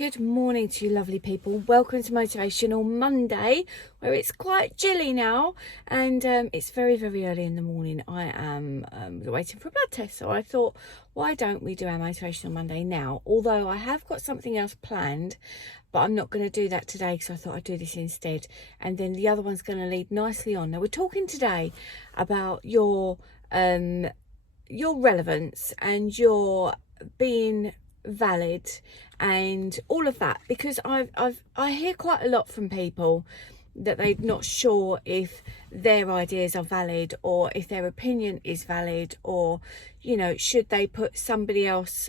Good morning to you lovely people. Welcome to Motivational Monday, where it's quite chilly now and it's very early in the morning. I am waiting for a blood test, so I thought, why don't we do our Motivational Monday now? Although I have got something else planned, but I'm not going to do that today because I thought I'd do this instead, and then the other one's going to lead nicely on. Now we're talking today about your relevance and your being valid and all of that, because I hear quite a lot from people that they're not sure if their ideas are valid or if their opinion is valid, or should they put somebody else's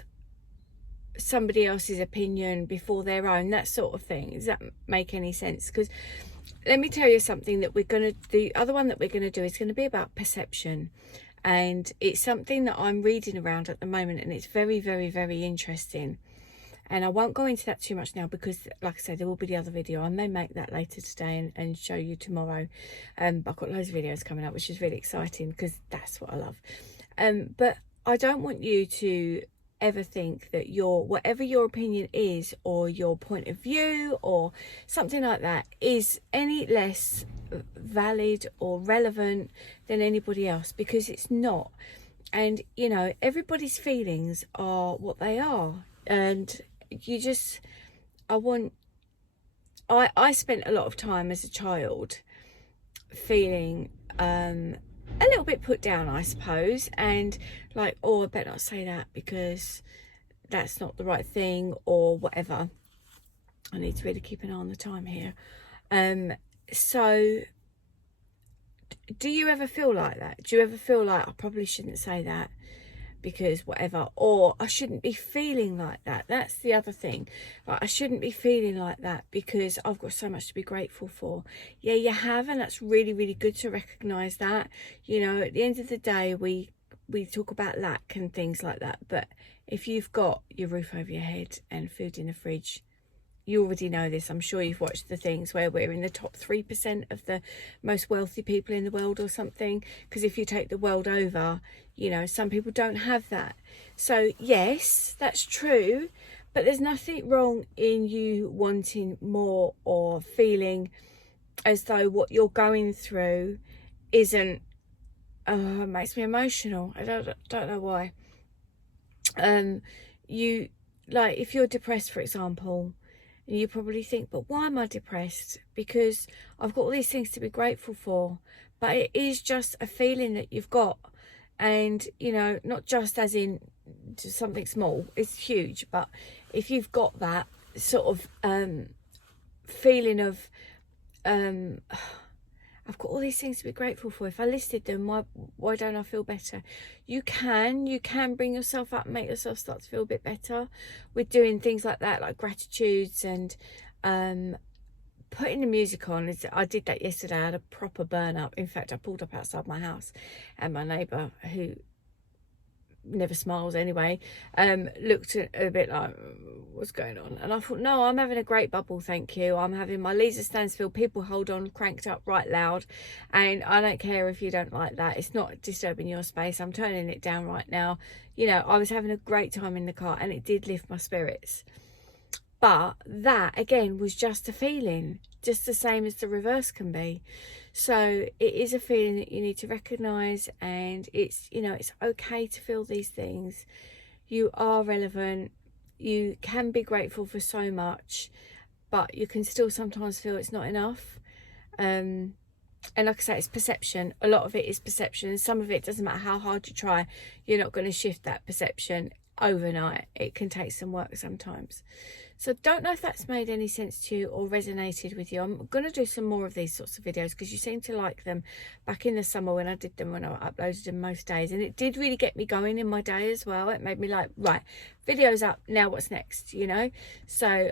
opinion before their own, that sort of thing. Does that make any sense? Because let me tell you something, that the other one that we're going to do is going to be about perception. And it's something that I'm reading around at the moment, and it's very interesting. And I won't go into that too much now because, like I said, there will be the other video. I may make that later today and show you tomorrow. I've got loads of videos coming up, which is really exciting because that's what I love. But I don't want you to ever think that whatever your opinion is, or your point of view or something like that, is any less valid or relevant than anybody else, because it's not. And everybody's feelings are what they are, and I spent a lot of time as a child feeling a little bit put down, I suppose, and like, oh, I better not say that because that's not the right thing, or whatever. I need to really keep an eye on the time here. So do you ever feel like that? Do you ever feel like, I probably shouldn't say that because whatever, or I shouldn't be feeling like that? That's the other thing. Like, I shouldn't be feeling like that because I've got so much to be grateful for. Yeah, you have, and that's really good to recognize that. At the end of the day, we talk about lack and things like that, but if you've got your roof over your head and food in the fridge, you already know this. I'm sure you've watched the things where we're in the top 3% of the most wealthy people in the world or something, because if you take the world over, some people don't have that. So yes, that's true, but there's nothing wrong in you wanting more or feeling as though what you're going through isn't makes me emotional. I don't know why. If you're depressed, for example, and you probably think, but why am I depressed? Because I've got all these things to be grateful for. But it is just a feeling that you've got. And, not just as in something small, it's huge. But if you've got that sort of feeling of, I've got all these things to be grateful for. If I listed them, why don't I feel better? You can bring yourself up and make yourself start to feel a bit better with doing things like that, like gratitudes and putting the music on. I did that yesterday. I had a proper burn up. In fact, I pulled up outside my house, and my neighbour, who never smiles anyway, looked a bit like, what's going on? And I thought, no, I'm having a great bubble, thank you. I'm having my Lisa Stansfield People Hold On cranked up right loud, and I don't care if you don't like that. It's not disturbing your space. I'm turning it down right now. I was having a great time in the car, and it did lift my spirits. But that, again, was just a feeling, just the same as the reverse can be. So it is a feeling that you need to recognise, and it's okay to feel these things. You are relevant. You can be grateful for so much, but you can still sometimes feel it's not enough. And like I say, it's perception. A lot of it is perception, and some of it, doesn't matter how hard you try, you're not going to shift that perception overnight. It can take some work sometimes. So don't know if that's made any sense to you or resonated with you. I'm going to do some more of these sorts of videos because you seem to like them back in the summer when I did them, when I uploaded them most days, and it did really get me going in my day as well. It made me like, right, video's up, now what's next, So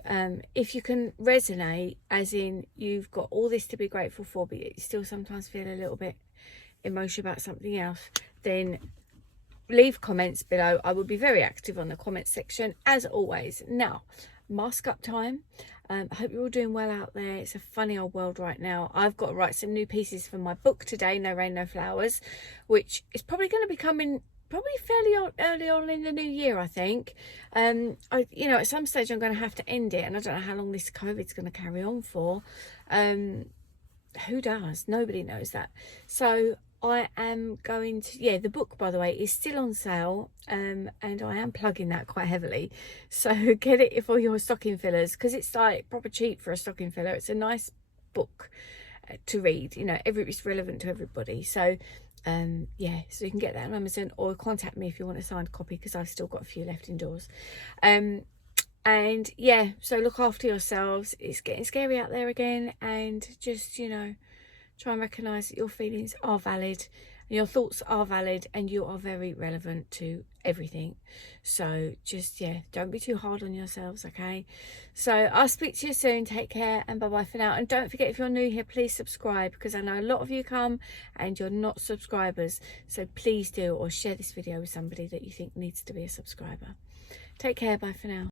if you can resonate, as in you've got all this to be grateful for, but you still sometimes feel a little bit emotional about something else, then leave comments below. I will be very active on the comments section as always. Now, mask up time. I hope you're all doing well out there. It's a funny old world right now. I've got to write some new pieces for my book today, No Rain, No Flowers, which is probably going to be coming probably fairly early on in the new year, I think. You know, at some stage I'm going to have to end it, and I don't know how long this COVID's going to carry on for. Who does? Nobody knows that. So I am going to, yeah, the book, by the way, is still on sale, and I am plugging that quite heavily. So get it for your stocking fillers, because it's like proper cheap for a stocking filler. It's a nice book to read. You know, it's relevant to everybody. So yeah, so you can get that on Amazon, or contact me if you want a signed copy, because I've still got a few left indoors. And yeah, so look after yourselves. It's getting scary out there again, and just, you know, try and recognise that your feelings are valid, and your thoughts are valid, and you are very relevant to everything. So just, yeah, don't be too hard on yourselves, okay? So I'll speak to you soon. Take care, and bye bye for now. And don't forget, if you're new here, please subscribe, because I know a lot of you come and you're not subscribers. So please do, or share this video with somebody that you think needs to be a subscriber. Take care. Bye for now.